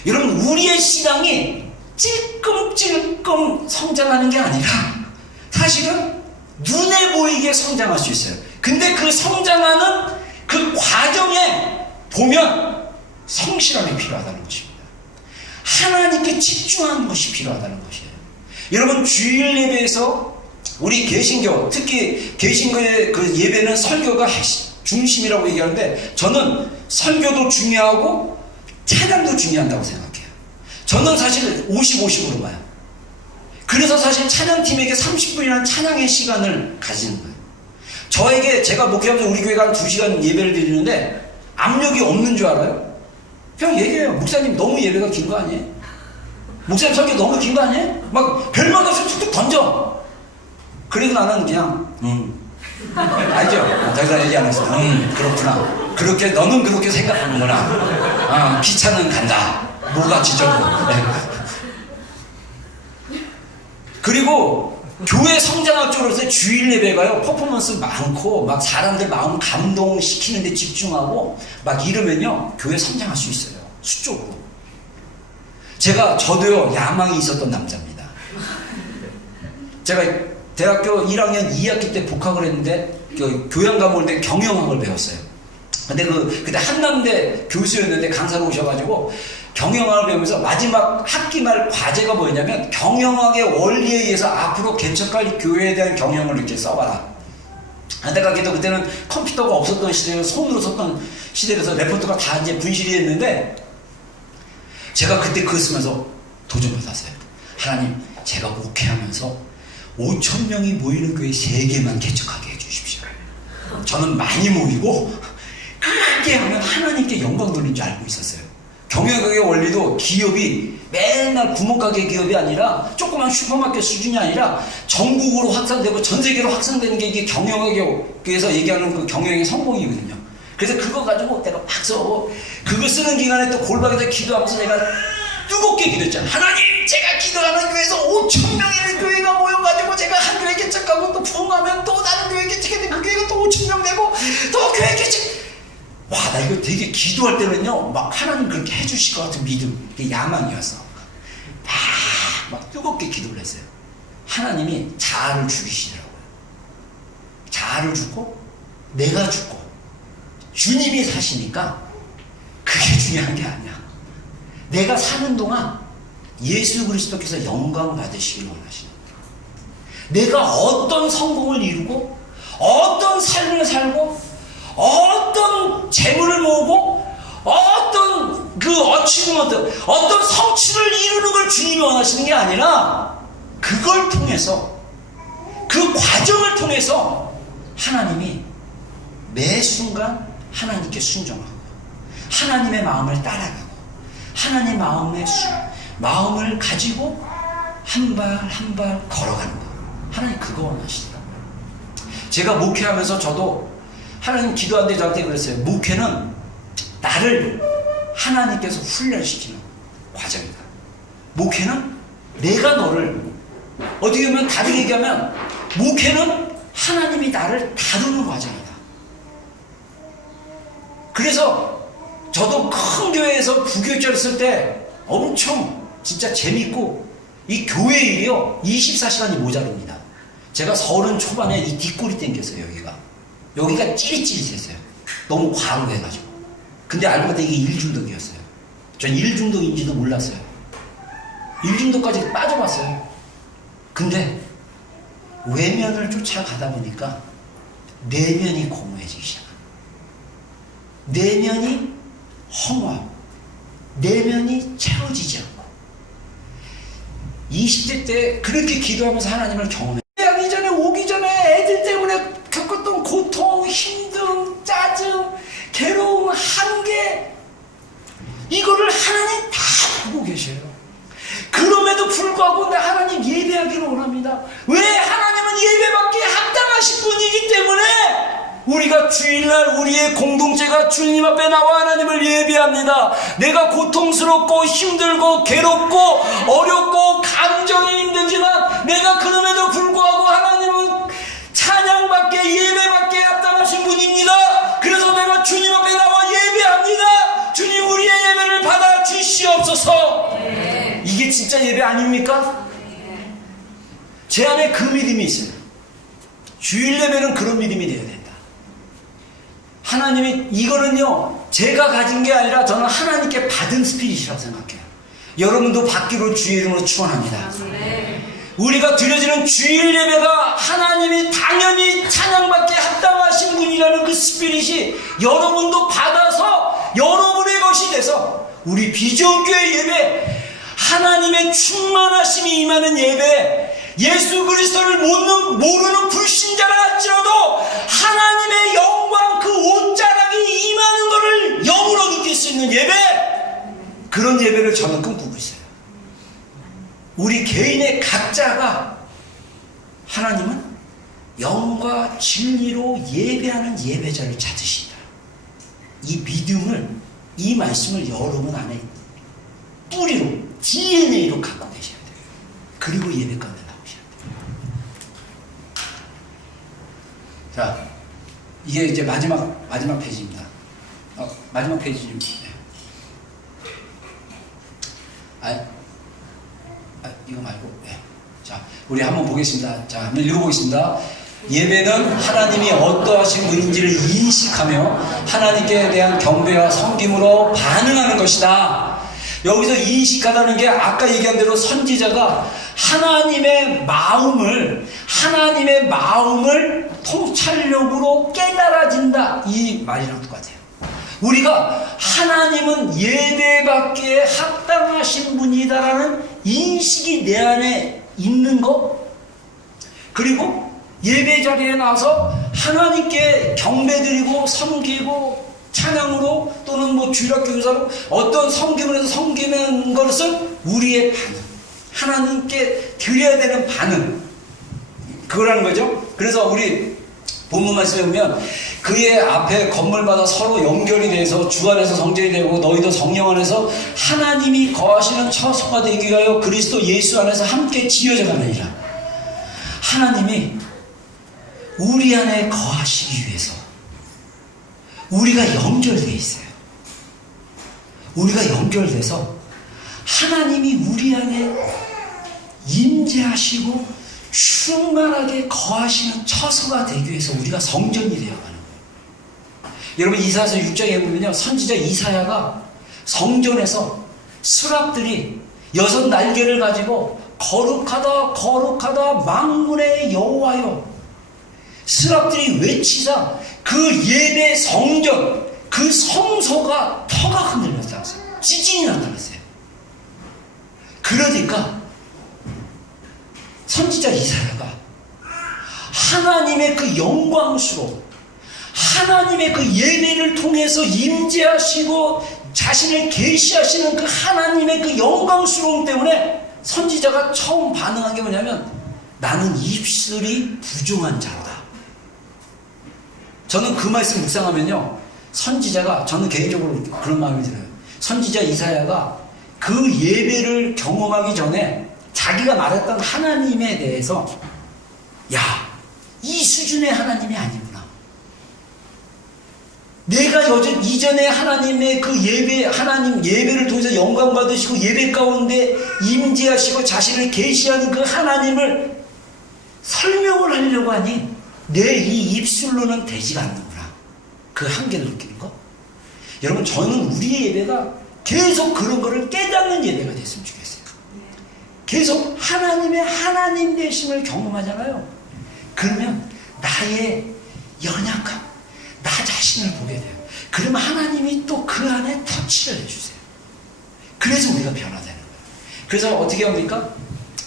여러분, 우리의 신앙이 찔끔찔끔 성장하는 게 아니라 사실은 눈에 보이게 성장할 수 있어요. 근데 그 성장하는 그 과정에 보면 성실함이 필요하다는 것입니다. 하나님께 집중하는 것이 필요하다는 것이에요. 여러분, 주일 예배에서 우리 개신교, 특히 개신교의 그 예배는 설교가 중심이라고 얘기하는데, 저는 설교도 중요하고 찬양도 중요하다고 생각해요. 저는 사실 50-50으로 봐요. 그래서 사실 찬양팀에게 30분이라는 찬양의 시간을 가지는 거예요. 저에게, 제가 목회하면서 우리 교회가 한 2시간 예배를 드리는데 압력이 없는 줄 알아요? 그냥 얘기해요. 목사님 너무 예배가 긴 거 아니에요? 목사님 설교 너무 긴 거 아니에요? 막 별말 없이 툭툭 던져. 그리고 나는 그냥 알죠? 더 이상 얘기 안 했어. 그렇구나. 그렇게 너는 그렇게 생각하는구나. 기차는 간다. 뭐가 지저도. 그리고 교회 성장학 쪽으로 해서 주일 예배가요 퍼포먼스 많고 막 사람들 마음 감동시키는 데 집중하고 막 이러면요 교회 성장할 수 있어요. 수적으로. 저도요 야망이 있었던 남자입니다. 제가 대학교 1학년 2학기 때 복학을 했는데 교양 과목인데 경영학을 배웠어요. 근데 그때 한남대 교수였는데 강사로 오셔가지고 경영학을 배우면서 마지막 학기 말 과제가 뭐였냐면 경영학의 원리에 의해서 앞으로 개척할 교회에 대한 경영을 이렇게 써봐라. 안타깝게도 그때는 컴퓨터가 없었던 시대에 손으로 썼던 시대라서 레포트가 다 이제 분실이 됐는데 제가 그때 그거 쓰면서 도전받았어요. 하나님, 제가 목회하면서 5,000명이 모이는 교회 3개만 개척하게 해주십시오. 저는 많이 모이고 크게 하면 하나님께 영광 돌린 줄 알고 있었어요. 경영학의 원리도 기업이 맨날 구멍가게 기업이 아니라 조그만 슈퍼마켓 수준이 아니라 전국으로 확산되고 전 세계로 확산되는 게 이게 경영학에서 얘기하는 그 경영의 성공이거든요. 그래서 그거 가지고 내가 막 써. 그거 쓰는 기간에 또 골방에서 기도하면서 내가 뜨겁게 기도했잖아요. 하나님, 제가 기도하는 교회에서 5,000명의 교회가 모여가지고 제가 한 교회 개척하고 또 부흥하면 또 다른 교회 개척했는데 그 교회가 또 5,000명 되고 또 교회 개척. 와, 나 이거 되게 기도할 때는요 막 하나님 그렇게 해주실 것 같은 믿음, 그게 야망이었어. 막 뜨겁게 기도를 했어요. 하나님이 자아를 죽이시더라고요. 자아를 주고 내가 죽고 주님이 사시니까 그게 중요한 게 아니야. 내가 사는 동안 예수 그리스도께서 영광 받으시길 원하시는 거야. 내가 어떤 성공을 이루고 어떤 삶을 살고 어떤 재물을 모으고 어떤 그 어치브먼트, 어떤 성취를 이루는 걸 주님이 원하시는 게 아니라 그걸 통해서 그 과정을 통해서 하나님이 매 순간 하나님께 순종하고 하나님의 마음을 따라가고 하나님의 마음을 가지고 한 발 한 발 걸어가는 거. 하나님 그거 원하시더라고요. 제가 목회하면서 저도 하나님 기도하는데 저한테 그랬어요. 목회는 나를 하나님께서 훈련시키는 과정이다. 목회는 내가 너를 어떻게 보면 다르게 얘기하면 목회는 하나님이 나를 다루는 과정이다. 그래서 저도 큰 교회에서 부교육자를 쓸 때 엄청 진짜 재밌고 이 교회 일이요 24시간이 모자릅니다. 제가 30 초반에 이 뒷골이 땡겼어요. 여기가 찌릿찌릿했어요. 너무 과로해가지고. 근데 알고 봤더니 이게 일중독이었어요. 전 일중독인지도 몰랐어요. 일중독까지 빠져봤어요. 근데 외면을 쫓아가다 보니까 내면이 공허해지기 시작합니다. 내면이 허무하고 내면이 채워지지 않고 20대 때 그렇게 기도하면서 하나님을 경험해요. 오기 전에 애들 때문에 겪었던 고통, 힘듦, 짜증, 괴로움, 한계 이거를 하나님 다 보고 계셔요. 그럼에도 불구하고 나 하나님 예배하기를 원합니다. 왜? 하나님은 예배받기에 합당하신 분이기 때문에 우리가 주일날 우리의 공동체가 주님 앞에 나와 하나님을 예배합니다. 내가 고통스럽고 힘들고 괴롭고 어렵고 감정이 힘들지만 내가 그럼에도 불구하고 하나님은 찬양받게 예배받게 합당하신 분입니다. 그래서 내가 주님 앞에 나와 예배합니다. 주님 우리의 예배를 받아 주시옵소서. 이게 진짜 예배 아닙니까? 제 안에 그 믿음이 있어요. 주일 예배는 그런 믿음이 되어야 된다. 하나님이 이거는요 제가 가진 게 아니라 저는 하나님께 받은 스피릿이라고 생각해요. 여러분도 받기로 주의 이름으로 축원합니다. 우리가 드려지는 주일 예배가 하나님이 당연히 찬양받게 합당하신 분이라는 그 스피릿이 여러분도 받아서 여러분의 것이 돼서 우리 비전교회 예배 하나님의 충만하심이 임하는 예배 예수 그리스도를 모르는 불신자라 할지라도 하나님의 영광 그 옷자락이 임하는 것을 영으로 느낄 수 있는 예배 그런 예배를 저는 꿈꾸고 있어요. 우리 개인의 각자가 하나님은 영과 진리로 예배하는 예배자를 찾으신다. 이 믿음을 이 말씀을 여러분 안에 뿌리로 DNA로 갖고 계셔야 돼요. 그리고 예배 가운데 나오셔야 돼요. 자, 이게 이제 마지막 페이지입니다. 마지막 페이지 좀. 이거 말고. 네. 자, 우리 한번 보겠습니다. 자, 한번 읽어보겠습니다. 예배는 하나님이 어떠하신 분인지를 인식하며 하나님께 대한 경배와 섬김으로 반응하는 것이다. 여기서 인식하다는 게 아까 얘기한 대로 선지자가 하나님의 마음을 통찰력으로 깨달아진다, 이 말이랑 똑같아요. 우리가 하나님은 예배받기에 합당하신 분이다라는 인식이 내 안에 있는 것, 그리고 예배 자리에 나와서 하나님께 경배드리고 섬기고 찬양으로 또는 뭐 주일학교 교사로 어떤 섬김을 해서 섬기는 것은 우리의 반응, 하나님께 드려야 되는 반응, 그거라는 거죠. 그래서 우리 본문 말씀에 보면 그의 앞에 건물마다 서로 연결이 돼서 주 안에서 성전이 되고 너희도 성령 안에서 하나님이 거하시는 처소가 되기 위하여 그리스도 예수 안에서 함께 지어져 가느니라. 하나님이 우리 안에 거하시기 위해서 우리가 연결되어 있어요. 우리가 연결돼서 하나님이 우리 안에 임재하시고 충만하게 거하시는 처소가 되기 위해서 우리가 성전이 되어가는 거예요. 여러분, 이사야서 6장에 보면요, 선지자 이사야가 성전에서 수랍들이 6 날개를 가지고 거룩하다 거룩하다 만군의 여호와여, 수랍들이 외치자 그 예배 성전, 그 성소가 터가 흔들렸다고 했어요. 지진이 나타났어요. 그러니까 선지자 이사야가 하나님의 그 영광스러운, 하나님의 그 예배를 통해서 임재하시고 자신을 계시하시는 그 하나님의 그 영광스러움 때문에 선지자가 처음 반응한 게 뭐냐면, 나는 입술이 부정한 자로다. 저는 그 말씀 묵상하면요, 선지자가, 저는 개인적으로 그런 마음이 들어요. 선지자 이사야가 그 예배를 경험하기 전에 자기가 말했던 하나님에 대해서, 야, 이 수준의 하나님이 아니구나. 내가 이전에 하나님의 그 하나님 예배를 통해서 영광 받으시고 예배 가운데 임재하시고 자신을 계시하는 그 하나님을 설명을 하려고 하니 내 이 입술로는 되지가 않는구나. 그 한계를 느끼는 거. 여러분, 저는 우리의 예배가 계속 그런 거를 깨닫는 예배가 됐으면 좋겠어요. 계속 하나님의 하나님 되심을 경험하잖아요. 그러면 나의 연약함, 나 자신을 보게 돼요. 그러면 하나님이 또 그 안에 터치를 해주세요. 그래서 우리가 변화되는 거예요. 그래서 어떻게 합니까?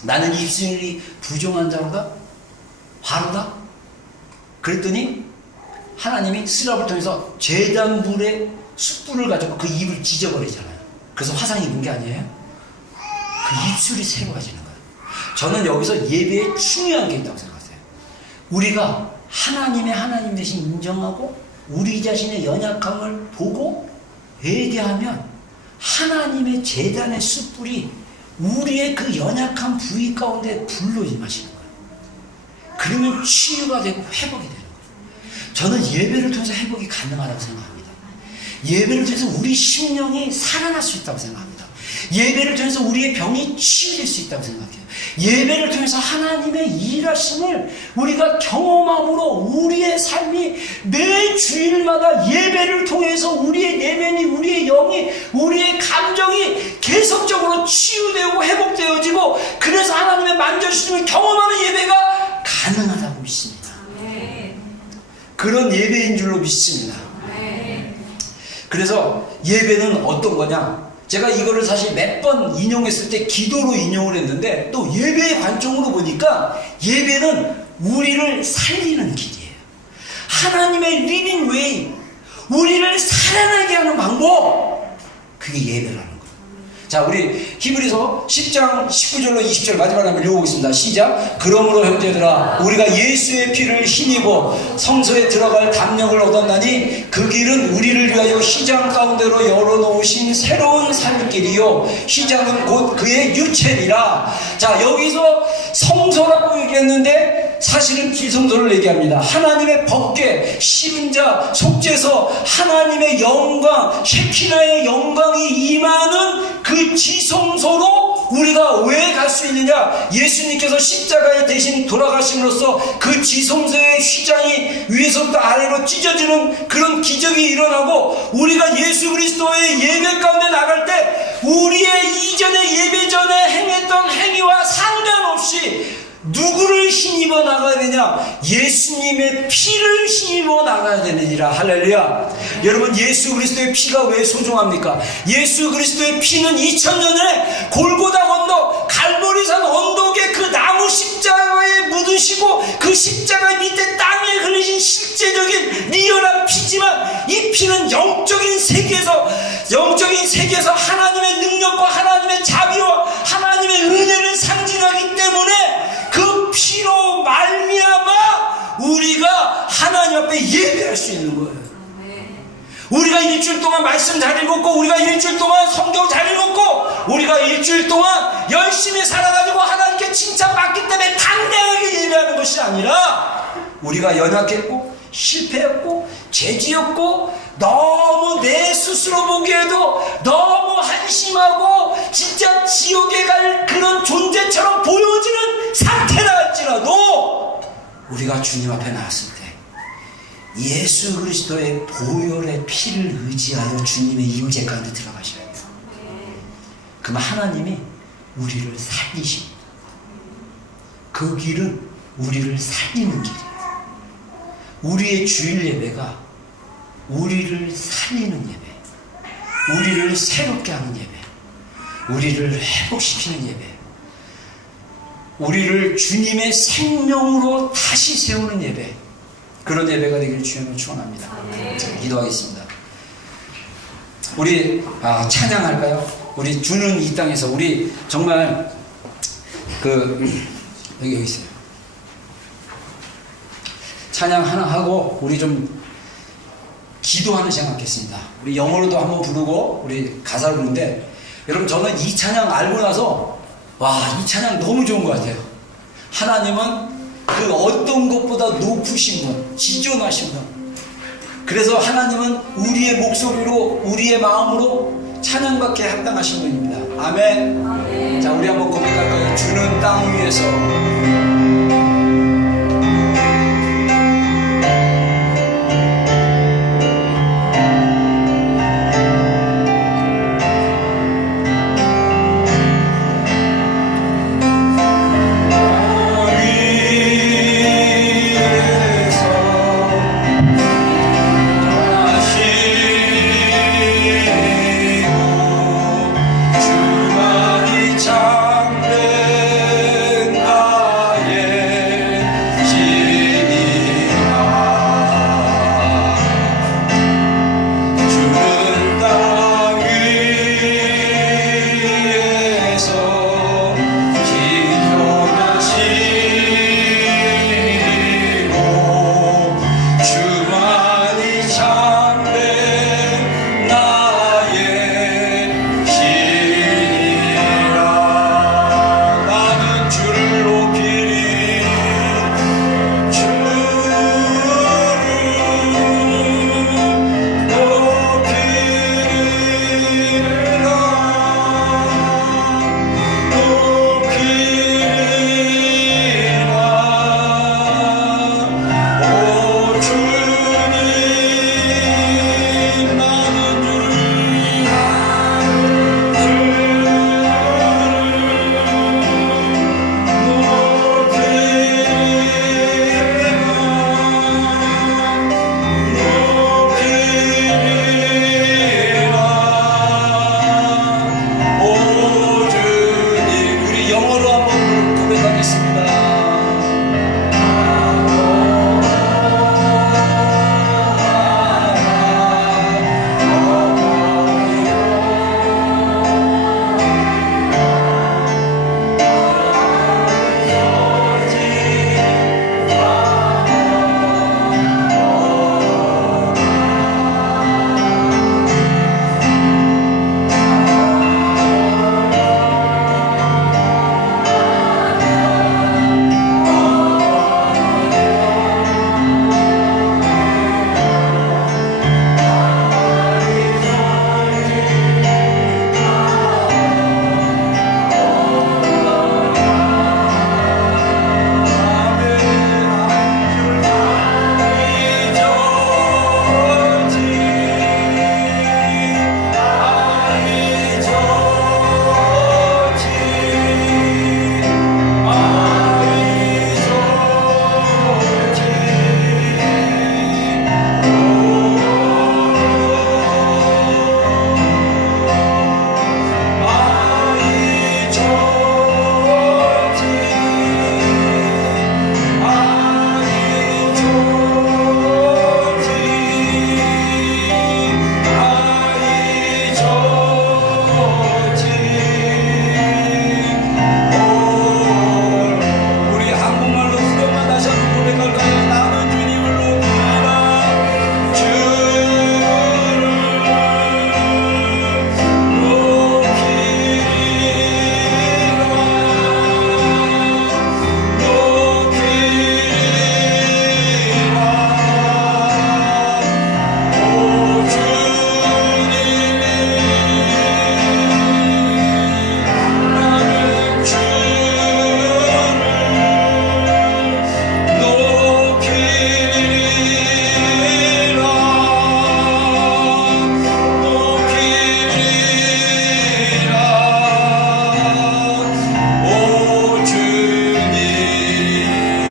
나는 입술이 부정한 자로다, 화로다. 그랬더니 하나님이 스랍을 통해서 제단불의 숯불을 가지고 그 입을 찢어버리잖아요. 그래서 화상 입은 게 아니에요. 그 입술이 새로워지는 거예요. 저는 여기서 예배에 중요한 게 있다고 생각하세요. 우리가 하나님의 하나님 대신 인정하고 우리 자신의 연약함을 보고 회개하면 하나님의 제단의 숯불이 우리의 그 연약한 부위 가운데 불로 임하시는 거예요. 그러면 치유가 되고 회복이 되는 거예요. 저는 예배를 통해서 회복이 가능하다고 생각합니다. 예배를 통해서 우리 심령이 살아날 수 있다고 생각합니다. 예배를 통해서 우리의 병이 치유될 수 있다고 생각해요. 예배를 통해서 하나님의 일하심을 우리가 경험함으로 우리의 삶이 매 주일마다 예배를 통해서 우리의 내면이, 우리의 영이, 우리의 감정이 계속적으로 치유되고 회복되어지고, 그래서 하나님의 만져주심을 경험하는 예배가 가능하다고 믿습니다. 그런 예배인 줄로 믿습니다. 그래서 예배는 어떤 거냐? 제가 이거를 사실 몇 번 인용했을 때 기도로 인용을 했는데, 또 예배의 관점으로 보니까 예배는 우리를 살리는 길이에요. 하나님의 리빙 웨이, 우리를 살아나게 하는 방법, 그게 예배라는 거예요. 자, 우리 히브리서 10장 19절로 20절 마지막에 한번 읽어보겠습니다. 시작. 그러므로 형제들아, 우리가 예수의 피를 힘입어 성소에 들어갈 담력을 얻었나니 그 길은 우리를 위하여 휘장 가운데로 열어놓으신 새로운 살길이요 휘장은 곧 그의 유체니라. 자, 여기서 성소라고 얘기했는데 사실은 지성소를 얘기합니다. 하나님의 법궤, 십인자, 속죄서, 하나님의 영광, 셰키나의 영광이 임하는 그 지성소로 우리가 왜 갈 수 있느냐? 예수님께서 십자가에 대신 돌아가심으로써 그 지성소의 휘장이 위에서부터 아래로 찢어지는 그런 기적이 일어나고, 우리가 예수 그리스도의 예배 가운데 나갈 때 우리의 이전의 예배 전에 행했던 행위와 상관없이 누구를 힘입어 나가야 되냐? 예수님의 피를 힘입어 나가야 되느니라. 할렐루야. 여러분, 예수 그리스도의 피가 왜 소중합니까? 예수 그리스도의 피는 2000년에 골고다 언덕, 갈보리산 언덕에 그 나무 십자가에 묻으시고 그 십자가 밑에 땅에 흘리신 실제적인 리얼한 피지만, 이 피는 영적인 세계에서 하나님의 능력과 하나님의 자비와 하나님의 은혜를 상징하기 때문에 그 피로 말미암아 우리가 하나님 앞에 예배할 수 있는 거예요. 우리가 일주일 동안 말씀 잘 읽었고, 우리가 일주일 동안 성경 잘 읽었고, 우리가 일주일 동안 열심히 살아가지고 하나님께 칭찬받기 때문에 당당하게 예배하는 것이 아니라, 우리가 연약했고 실패했고 죄지었고 너무 내 스스로 보기에도 너무 한심하고 진짜 지옥에 갈 그런 존재처럼 보여지는 상태라 할지라도, 우리가 주님 앞에 나왔을 때 예수 그리스도의 보혈의 피를 의지하여 주님의 임재 가운데 들어가셔야 돼요. 그러면 하나님이 우리를 살리십니다. 그 길은 우리를 살리는 길이에요. 우리의 주일 예배가 우리를 살리는 예배, 우리를 새롭게 하는 예배, 우리를 회복시키는 예배, 우리를 주님의 생명으로 다시 세우는 예배, 그런 예배가 되기를 주님으로 축원합니다. 기도하겠습니다. 우리 찬양할까요? 우리 주는 이 땅에서 우리 정말 여기 있어요. 찬양 하나 하고 우리 좀 기도하는 시간 갖겠습니다. 우리 영어로도 한번 부르고 우리 가사를 부르는데, 여러분 저는 이 찬양 알고 나서 이 찬양 너무 좋은 것 같아요. 하나님은 그 어떤 것보다 높으신 분, 지존하신 분. 그래서 하나님은 우리의 목소리로, 우리의 마음으로 찬양받게 합당하신 분입니다. 아멘. 자, 우리 한번 고백할까요? 주는 땅 위에서